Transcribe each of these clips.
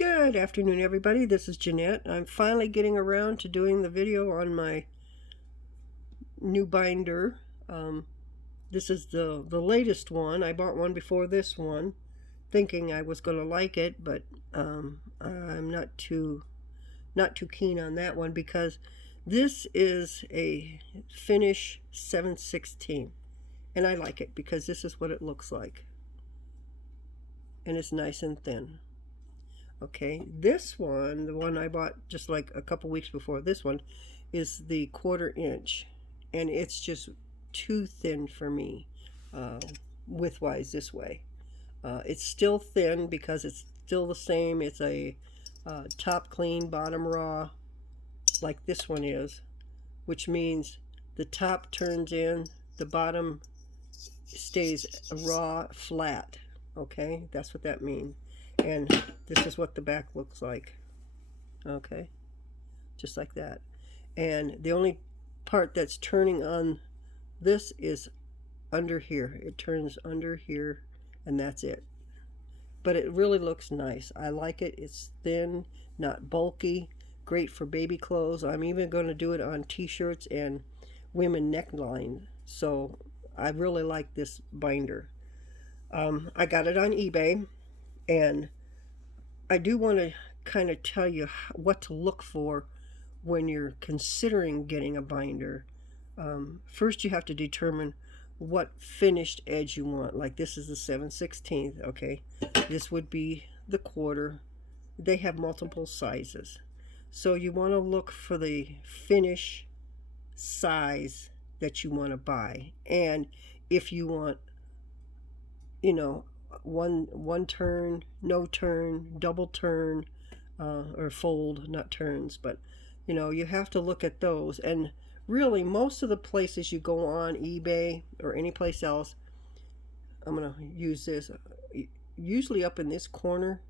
Good afternoon, everybody. This is Jeanette. I'm finally getting around to doing the video on my new binder. This is the latest one. I bought one before this one, thinking I was going to like it, but I'm not too keen on that one because this is a Finish 7/16, and I like it because this is what it looks like, and it's nice and thin. Okay, this one, the one I bought just like a couple weeks before this one, is the 1/4 inch, and it's just too thin for me widthwise this way. It's still thin because it's still the same. It's a top clean, bottom raw, like this one is, which means the top turns in, the bottom stays raw, flat. Okay, that's what that means. And this is what the back looks like. Okay, just like that. And the only part that's turning on this is under here. It turns under here, and that's it. But it really looks nice. I like it. It's thin, not bulky, great for baby clothes. I'm even going to do it on t-shirts and women neckline. So I really like this binder. I got it on eBay. And I do want to kind of tell you what to look for when you're considering getting a binder. First, you have to determine what finished edge you want. Like this is the 7/16. Okay, this would be the 1/4. They have multiple sizes, so you want to look for the finish size that you want to buy. And if you want, one turn, no turn, double turn, or fold, not turns, but you have to look at those. And really, most of the places you go on, eBay or any place else, I'm gonna use this, usually up in this corner,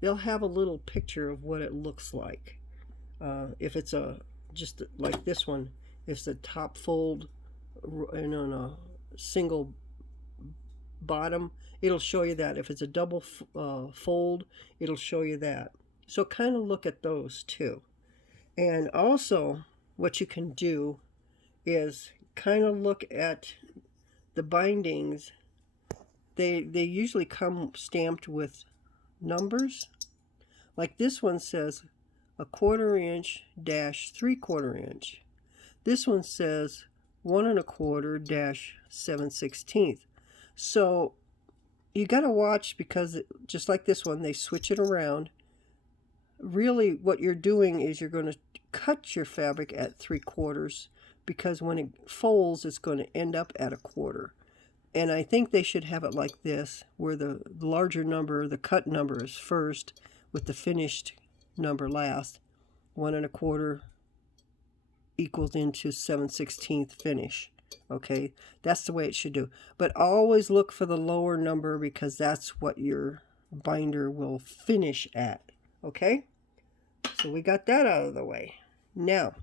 they'll have a little picture of what it looks like. If it's just like this one, if it's a top fold and on a single bottom, it'll show you that. If it's a double fold, it'll show you that. So kind of look at those too. And also what you can do is kind of look at the bindings. They usually come stamped with numbers. Like this one says 1/4 inch dash 3/4 inch. This one says 1 1/4 dash 7/16. So you got to watch, because just like this one, they switch it around. Really what you're doing is you're going to cut your fabric at 3/4, because when it folds it's going to end up at 1/4. And I think they should have it like this, where the larger number, the cut number, is first with the finished number last. 1 1/4 equals into 7/16 finish. Okay, that's the way it should do. But always look for the lower number, because that's what your binder will finish at. Okay, so we got that out of the way. Now,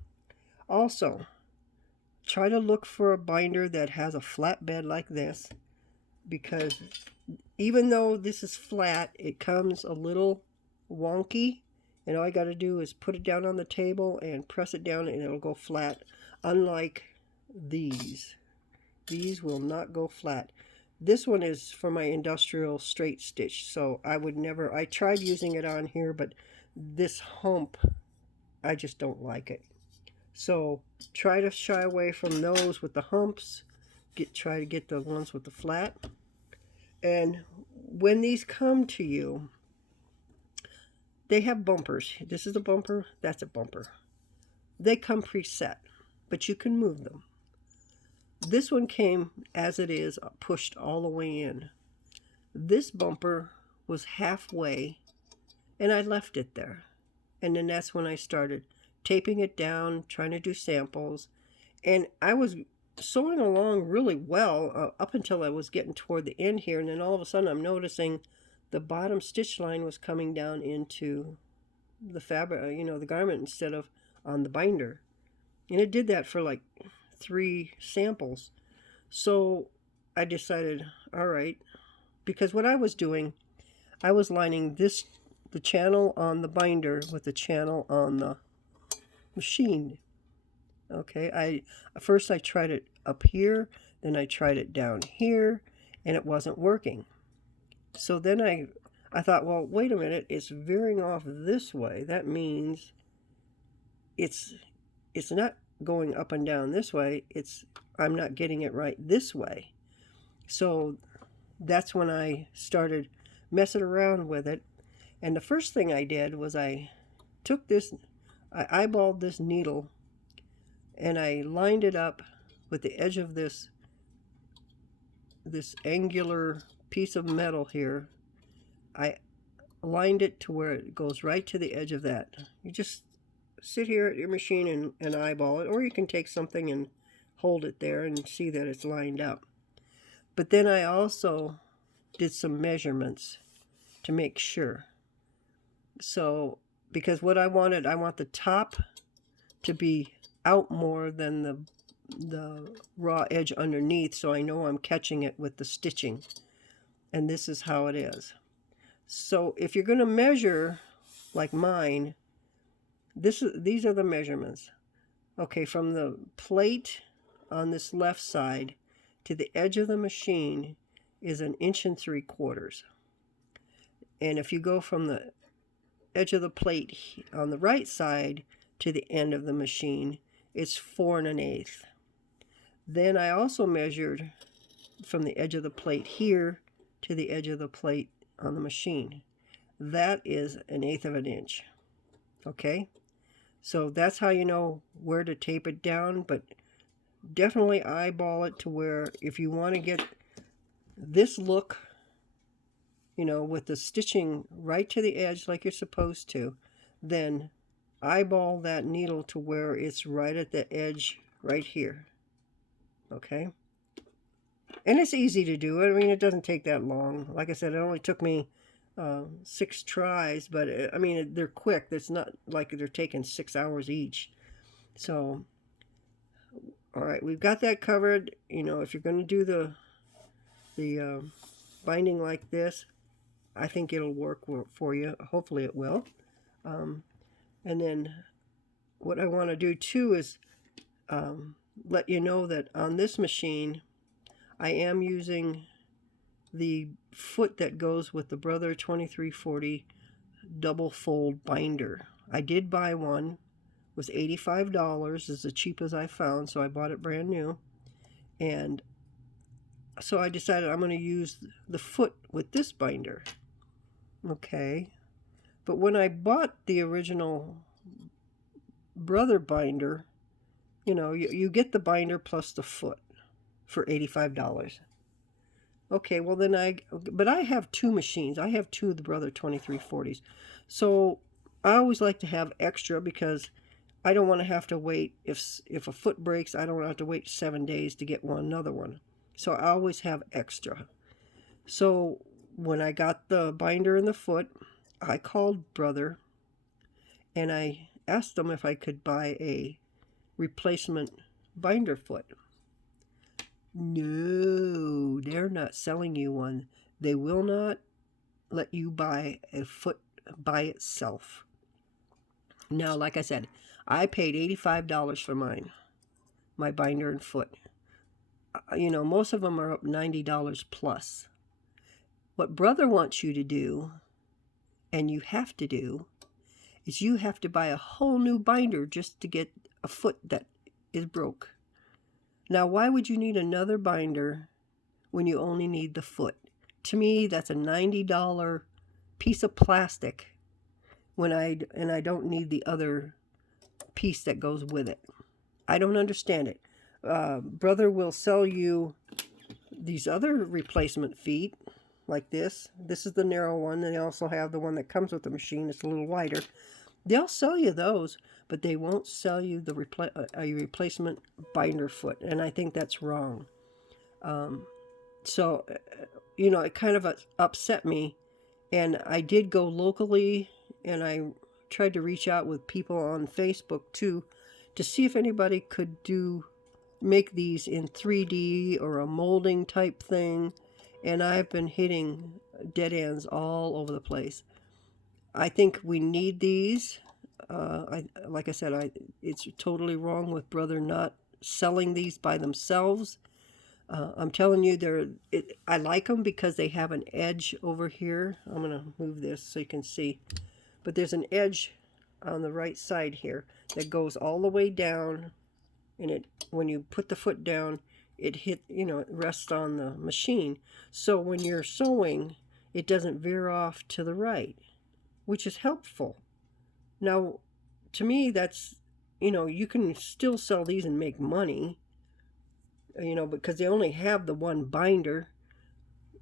also, try to look for a binder that has a flat bed like this, because even though this is flat, it comes a little wonky, and all I got to do is put it down on the table and press it down and it'll go flat, unlike these. These will not go flat. This one is for my industrial straight stitch, so I would never, I tried using it on here, but this hump, I just don't like it. So try to shy away from those with the humps. Try to get the ones with the flat. And when these come to you, they have bumpers. This is a bumper, that's a bumper. They come preset, but you can move them. This one came as it is, pushed all the way in. This bumper was halfway, and I left it there. And then that's when I started taping it down, trying to do samples. And I was sewing along really well up until I was getting toward the end here. And then all of a sudden I'm noticing the bottom stitch line was coming down into the fabric, the garment, instead of on the binder. And it did that for like 3 samples. So I decided, all right, because what I was doing, I was lining this the channel on the binder with the channel on the machine. Okay, first I tried it up here, then I tried it down here, and it wasn't working. So then I thought, well, wait a minute, it's veering off this way. That means it's not going up and down this way. I'm not getting it right this way. So that's when I started messing around with it. And the first thing I did was I eyeballed this needle and I lined it up with the edge of this angular piece of metal here. I lined it to where it goes right to the edge of that. You just sit here at your machine and eyeball it, or you can take something and hold it there and see that it's lined up. But then I also did some measurements to make sure. So, because what I want the top to be out more than the raw edge underneath, so I know I'm catching it with the stitching. And this is how it is. So if you're going to measure like mine, these are the measurements. Okay, from the plate on this left side to the edge of the machine is 1 3/4 inches. And if you go from the edge of the plate on the right side to the end of the machine, it's 4 1/8 inches. Then I also measured from the edge of the plate here to the edge of the plate on the machine. That is 1/8 inch. Okay, so that's how you know where to tape it down, but definitely eyeball it to where if you want to get this look, you know, with the stitching right to the edge like you're supposed to, then eyeball that needle to where it's right at the edge right here. Okay, and it's easy to do. I mean, it doesn't take that long. Like I said, it only took me 6 tries, but I mean, they're quick. It's not like they're taking 6 hours each. So all right, we've got that covered. You know, if you're going to do the binding like this, I think it'll work for you. Hopefully it will. And then what I want to do too is let you know that on this machine, I am using the foot that goes with the Brother 2340 double fold binder. I did buy one. It was $85. It's the cheapest I found, so I bought it brand new. And so I decided I'm going to use the foot with this binder. Okay, but when I bought the original Brother binder, you know, you get the binder plus the foot for $85. Okay, well then but I have 2 machines. I have 2 of the Brother 2340s. So I always like to have extra because I don't want to have to wait. If a foot breaks, I don't have to wait 7 days to get another one. So I always have extra. So when I got the binder and the foot, I called Brother and I asked them if I could buy a replacement binder foot. No, they're not selling you one. They will not let you buy a foot by itself. Now, like I said, I paid $85 for mine, my binder and foot. You know, most of them are up $90 plus. What Brother wants you to do, and you have to do, is you have to buy a whole new binder just to get a foot that is broke. Now, why would you need another binder when you only need the foot? To me, that's a $90 piece of plastic when I don't need the other piece that goes with it. I don't understand it. Brother will sell you these other replacement feet like this. This is the narrow one. They also have the one that comes with the machine. It's a little wider. They'll sell you those, but they won't sell you the replacement binder foot, and I think that's wrong. So, you know, it kind of upset me, and I did go locally, and I tried to reach out with people on Facebook too to see if anybody could make these in 3D or a molding type thing, and I've been hitting dead ends all over the place. I think we need these. Like I said, it's totally wrong with Brother not selling these by themselves. I'm telling you, I like them because they have an edge over here. I'm going to move this so you can see. But there's an edge on the right side here that goes all the way down, and when you put the foot down, it rests on the machine. So when you're sewing, it doesn't veer off to the right, which is helpful. Now, to me, that's, you can still sell these and make money, because they only have the one binder.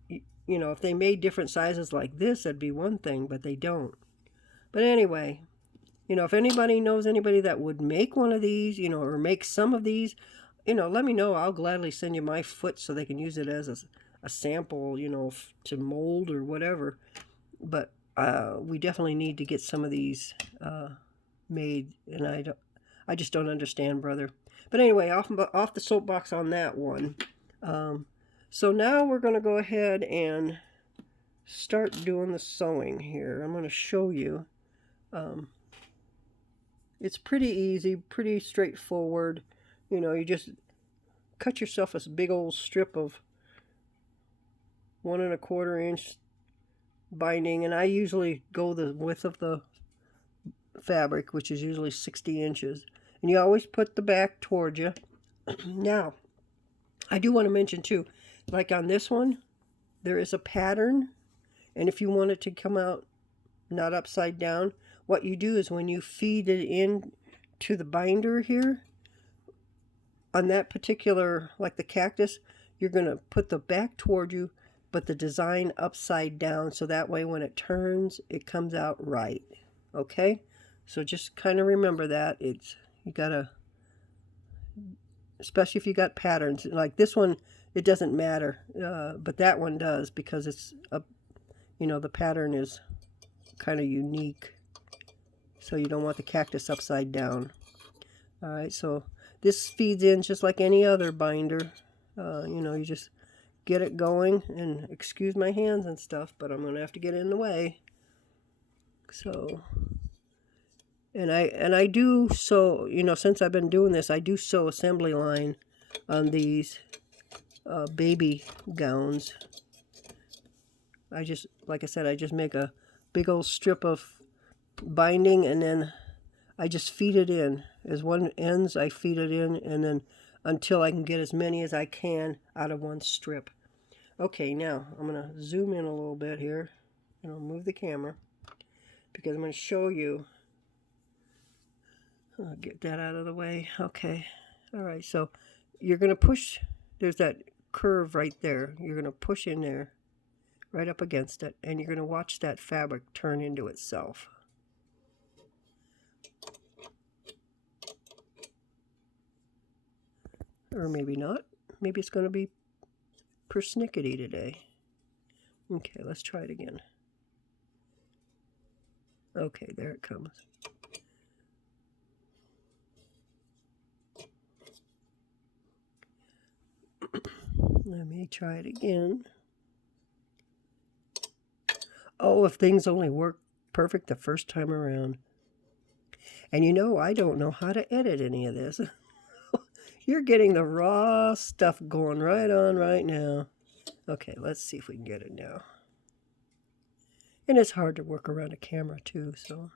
If they made different sizes like this, that'd be one thing, but they don't. But anyway, if anybody knows anybody that would make one of these, or make some of these, let me know. I'll gladly send you my foot so they can use it as a sample, to mold or whatever. But we definitely need to get some of these made, and I just don't understand, brother. But anyway, off the soapbox on that one. So now we're going to go ahead and start doing the sewing here. I'm going to show you. It's pretty easy, pretty straightforward. You just cut yourself a big old strip of 1 1/4 inch binding, and I usually go the width of the fabric, which is usually 60 inches. And you always put the back towards you. Now, I do want to mention too, like on this one, there is a pattern. And if you want it to come out not upside down, what you do is when you feed it in to the binder here, on that particular, like the cactus, you're going to put the back toward you, but the design upside down, so that way when it turns, it comes out right. Okay? So just kind of remember that. You gotta, especially if you got patterns like this one, it doesn't matter, but that one does, because it's the pattern is kind of unique, so you don't want the cactus upside down. All right, so this feeds in just like any other binder. You just get it going, and excuse my hands and stuff, but I'm gonna have to get in the way. So, and I do sew, since I've been doing this, I do sew assembly line on these baby gowns. Like I said, I just make a big old strip of binding, and then I just feed it in. As one ends, I feed it in, and then until I can get as many as I can out of one strip. Okay, now I'm going to zoom in a little bit here, and I'll move the camera, because I'm going to show you. I'll get that out of the way. Okay. All right, so you're going to push. There's that curve right there. You're going to push in there, right up against it, and you're going to watch that fabric turn into itself. Or maybe not. Maybe it's going to be persnickety today. Okay, let's try it again. Okay, there it comes. Let me try it again. Oh, if things only work perfect the first time around. And I don't know how to edit any of this. You're getting the raw stuff going right on right now. Okay, let's see if we can get it now. And it's hard to work around a camera too, so.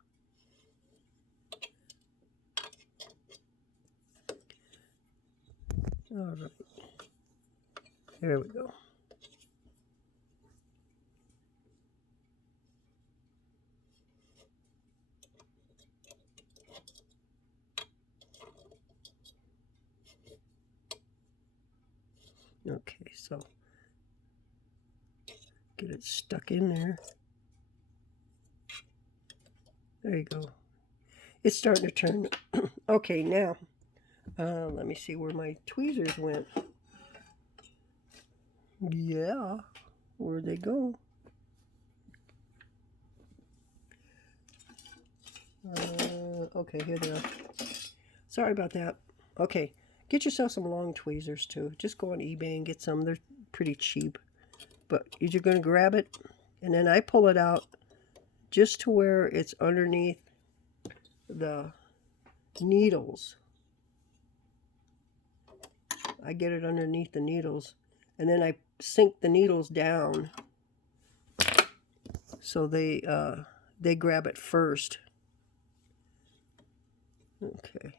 All right. There we go. Okay, so get it stuck in there. There you go. It's starting to turn. Okay, now let me see where my tweezers went. Yeah, where'd they go? Okay, here they are. Sorry about that. Okay, get yourself some long tweezers too. Just go on eBay and get some. They're pretty cheap. But you're going to grab it, and then I pull it out just to where it's underneath the needles. I get it underneath the needles, and then I sink the needles down so they grab it first. Okay.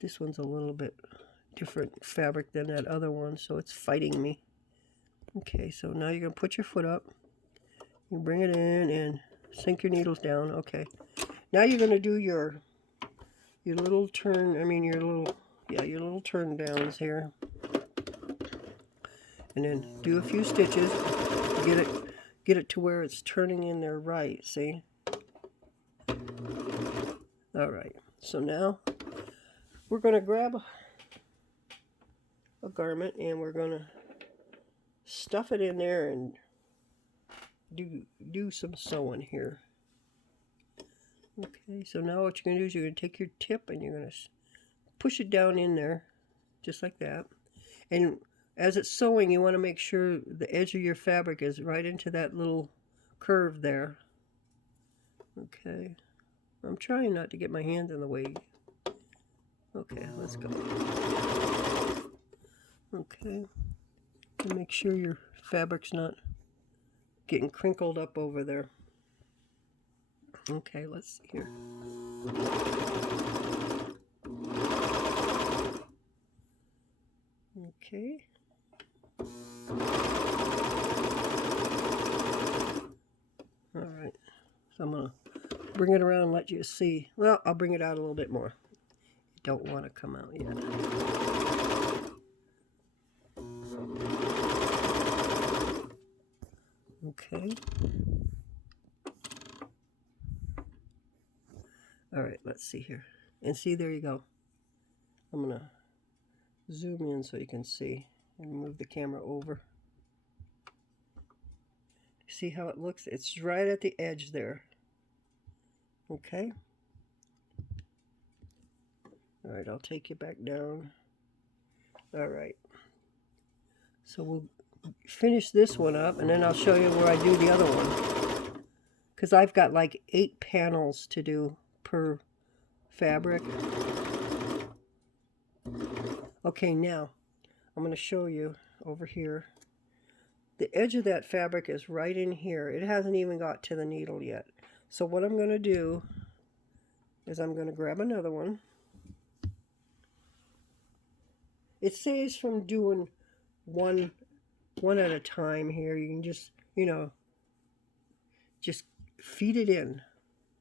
This one's a little bit different fabric than that other one, so it's fighting me. Okay, so now you're going to put your foot up. You bring it in and sink your needles down. Okay. Now you're going to do your little turn, your little turn downs here. And then do a few stitches. Get it to where it's turning in there right, see? All right. So now we're going to grab a garment and we're going to stuff it in there and do some sewing here. Okay, so now what you're going to do is you're going to take your tip and you're going to push it down in there, just like that. And as it's sewing, you want to make sure the edge of your fabric is right into that little curve there. Okay, I'm trying not to get my hands in the way. Okay, let's go. Okay, and make sure your fabric's not getting crinkled up over there. Okay, let's see here. Okay. All right. So I'm going to bring it around and let you see. Well, I'll bring it out a little bit more. You don't want to come out yet. Okay. All right, let's see here. And see, there you go. I'm going to zoom in so you can see and move the camera over. See how it looks? It's right at the edge there. Okay. All right, I'll take you back down. All right. So we'll finish this one up, and then I'll show you where I do the other one. Because I've got like 8 panels to do per fabric. Okay, now I'm going to show you over here. The edge of that fabric is right in here. It hasn't even got to the needle yet. So what I'm going to do is I'm going to grab another one. It saves from doing one at a time here. You can just, just feed it in.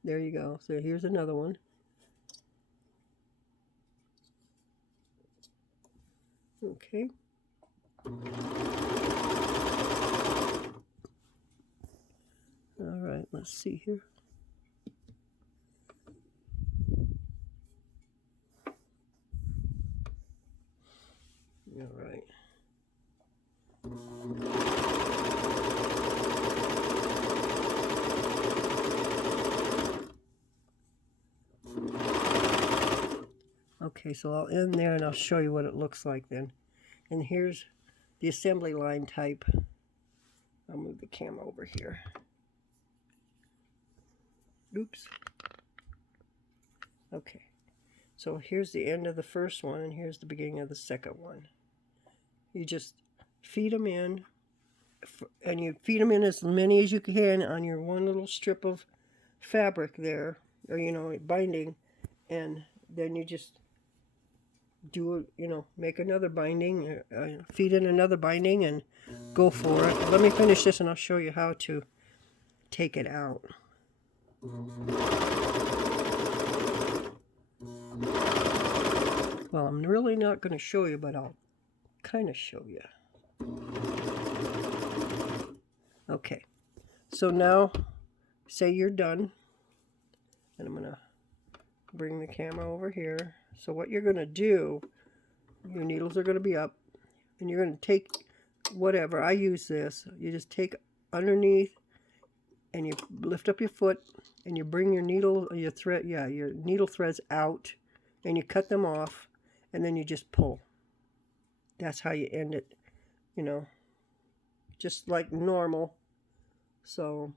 There you go. So here's another one. Okay. All right, let's see here. All right. Okay, so I'll end there and I'll show you what it looks like then. And here's the assembly line type. I'll move the camera over here. Oops. Okay, so here's the end of the first one and here's the beginning of the second one. You just feed them in, and you feed them in as many as you can on your one little strip of fabric there, or binding, and then you just do make another binding, feed in another binding and go for it. Let me finish this and I'll show you how to take it out. Well, I'm really not going to show you, but I'll kind of show you. Okay, so now say you're done, and I'm going to bring the camera over here. So what you're going to do, your needles are going to be up, and you're going to take whatever, I use this, you just take underneath and you lift up your foot and you bring your needle, your needle threads out, and you cut them off, and then you just pull. That's how you end it, just like normal. So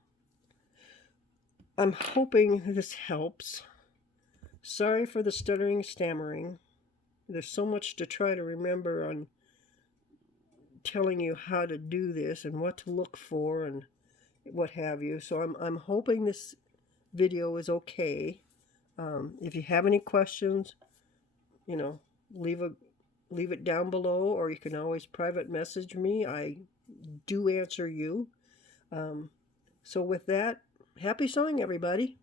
I'm hoping this helps. Sorry for the stuttering, stammering. There's so much to try to remember on telling you how to do this and what to look for and what have you. So I'm hoping this video is okay. If you have any questions, you know, leave it down below, or you can always private message me. I do answer you. So with that, happy sewing, everybody.